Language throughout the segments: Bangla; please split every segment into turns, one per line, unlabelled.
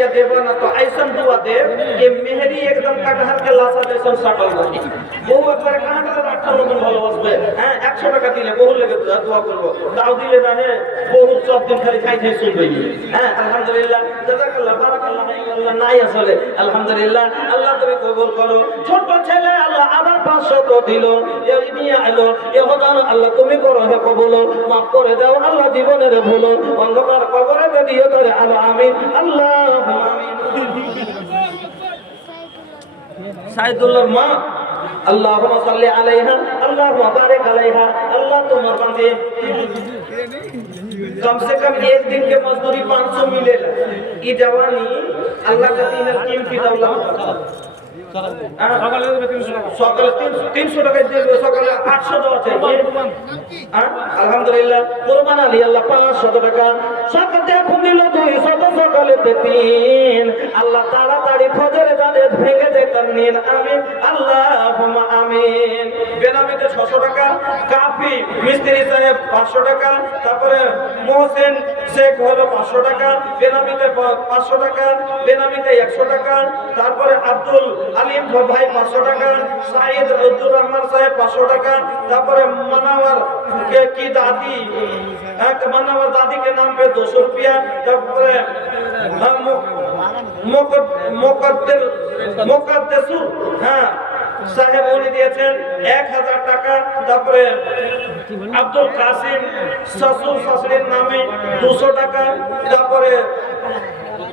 या देबो ना तो ऐसन दुआ दे कि मेहरी एकदम कटहर के लाशा जैसन सटल रही বহু একবারে কাঁটা আটটা লোকজন ভালোবাসবে। হ্যাঁ একশো টাকা দিলে বহু লেগে দোয়া করব। দাও দিলে না হে বহু সব দিন খালি খাই খাই শুনবে হ্যাঁ আলহামদুলিল্লাহ, জাজাকাল্লাহ, বারাকাল্লাহ আল্লাহ নাই আসলে। আলহামদুলিল্লাহ, আল্লাহ তুমি কবুল করো। ছোট ছেলে আল্লাহ আবার পাঁচশো তো দিল। নিয়ে আইলো, এ হদান আল্লাহ তুমি করো হে কবুল। মাফ করে দাও আল্লাহ জীবনের ভুল। অন্ধকার কবরে দিও ধরে আল্লাহ আমিন আল্লাহ আমিন। সাইদুল্লাহর মা আল্লাহুম্মা সাল্লি আলাইহা আল্লাহুম্মা বারিক আলাইহা, আল্লাহ তোমার বান্দে कम कम एक दिन के मजदूरी 500 मिलेला ई जवानी अल्लाह का दीन कीमती সকালে তিনশো টাকায় দেবে সকালে আটশো দেওয়া চাই আলহামদুলিল্লাহ, কোরবান আলী আল্লাহ পাঁচশত টাকা। সকাল দেখো দিল দুই শত সকালে তিন। আল্লাহ তাড়াতাড়ি ফজরে জানে ভেঙে যেতাম নিন। আমি আল্লাহ আমিন। বেনামিতে ছশো টাকা, কাফি মিস্ত্রি সাহেব পাঁচশো টাকা, তারপরে মোহসেন শেখ হলো পাঁচশো টাকা, বেনামিতে পাঁচশো টাকা, বেনামিতে একশো টাকা, তারপরে আব্দুল আমি ভাই পাঁচশো টাকা, সাইদ রুদ্দুর রহমান সাহেব পাঁচশো টাকা, তারপরে মানাওয়ার কে কি দাদি? মানাওয়ার দাদিকে নাম পে দুশো রুপিয়া, তারপরে হ্যাঁ সাহেব উনি দিয়েছেন এক হাজার টাকা, তারপরে আব্দুল কাসিম নামে দুশো টাকা, তারপরে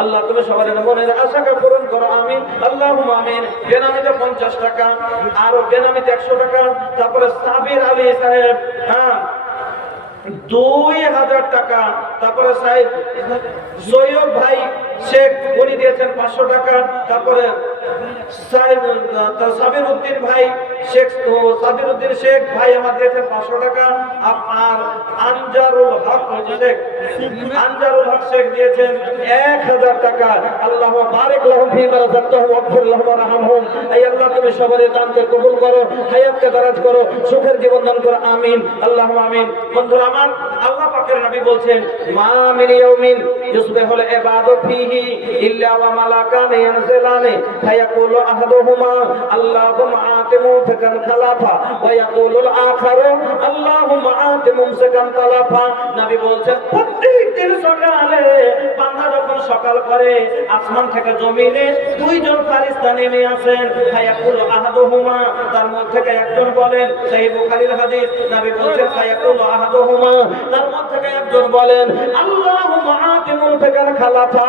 আল্লাহ তুমি সবার মনের আশাকে পূরণ করো আমি আল্লাহ আমিন। বেনামিতে পঞ্চাশ টাকা, আরও বেনামিতে একশো টাকা। তারপরে সাবির আলী সাহেব হ্যাঁ দুই হাজার টাকা। তারপরে সাহেব সৈয়দ ভাই শেখ দিয়েছেন পাঁচশো টাকা। তারপরে ভাই, শেখ শেখ ভাই আমার দিয়েছেন পাঁচশো টাকা। শেখ শেখ দিয়েছেন এক হাজার টাকা। আল্লাহ বারেক আল্লাহ, তুমি সবার দানকে কবুল করো, হায়াতকে দারাজ করো, সুখের জীবন দান করো, আমিন, আল্লাহ আমিন। বন্ধুরা আমার আল্লাহ পাকের নবী বলছেন, মা মিন ইয়াউমিন ইউসবিহুল ইবাদু তার মধ্যে একজন বলেন সেই বুখারীর খালাফা।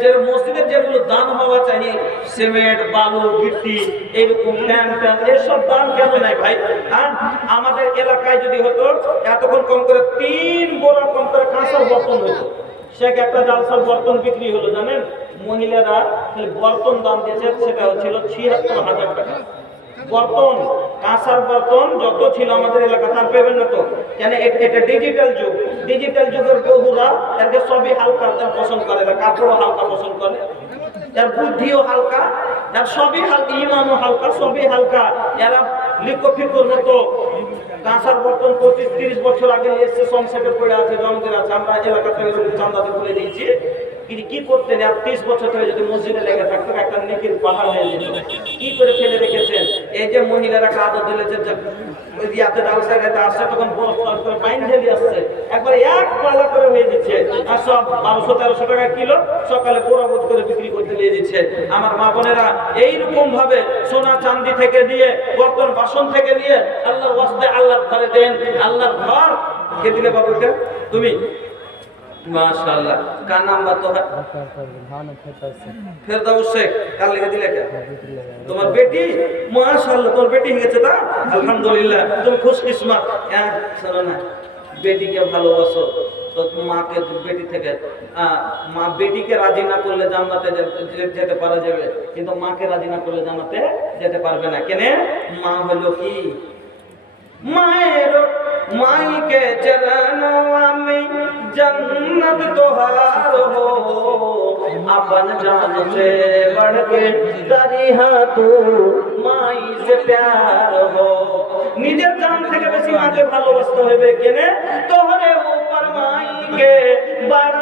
যে মসজিদের যেগুলো দান হওয়া চাই, সিমেন্ট, বালু, গিট্টি এইরকম ফ্যান ফ্যান, এসব দান কেন নাই ভাই? হ্যাঁ আমাদের এলাকায় যদি হতো, এতক্ষণ কম করে তিন বোরা কম করে কাঁসার বর্তন হতো সে একটা জালসার বর্তন বিক্রি হলো, জানেন? মহিলারা বর্তন দাম দিয়েছে, সেটা ছিল ছিয়াত্তর হাজার টাকা। বর্তন কাঁসার বর্তন যত ছিল আমাদের এলাকা তার পেবেন না তো। কেন এটা ডিজিটাল যুগ। ডিজিটাল যুগের বহুরা একে সবই হালকা তার পছন্দ করে এরা কাপড়ও হালকা পছন্দ করে। এর বুদ্ধিও হালকা এর সবই হালকা, ইমানও হালকা, সবই হালকা। এরা লিকোফিকোর মতো কাঁসার বর্তন পঁচিশ, তিরিশ বছর আগে এসছে সংসেপে পড়ে আছে জমদের আছে, আমরা এলাকা থেকে চান্দাতে করে দিয়েছি। কি করতেন? আর তিরিশ বছর ধরে যদি মসজিদে লেগে থাকতো, একটা নেকির পাহাড় হয়ে যেত। কি করে ফেলে রেখেছেন এই যে মহিলারা কাদর দিলে যে যে ইয়াতে ডাল সাইডে আসছে তখন আসছে। একবার এক করে হয়ে দিচ্ছে আর সব টাকা কিলো সকালে করে বিক্রি করতে নিয়ে দিচ্ছে আমার ভাবে সোনা চান্দি থেকে দিয়ে বর্তন বাসন থেকে নিয়ে আল্লাহর ওয়াস্তে আল্লাহর ঘরে দিলে বাবু তুমি? মাশাআল্লাহ। কার নাম্বার তো হয় ফেরদাউস শেখ কার লেগে দিলে কে? তোমার বেটি? মাশাআল্লাহ তোমার বেটি গেছে তা? আলহামদুলিল্লাহ তুমি খুশ কিসমত। হ্যাঁ শোনো না বেটিকে ভালোবাসো তো মাকে বেটি থেকে মা বেটিকে রাজি না করলে জান্নাতে যে- যেতে পারা যাবে কিন্তু মাকে রাজি না করলে জান্নাতে যেতে পারবে না। কেন? মা হলো কি? মায়ের মাইকে চরনো আমি जन्नत तोहार हो अपन जान से बढ़ के करिहा तू माई से प्यार हो নিজের জান থেকে বেশি মাকে ভালোবাসতে হবে কেনে তোহরে উপর মাইকে বড়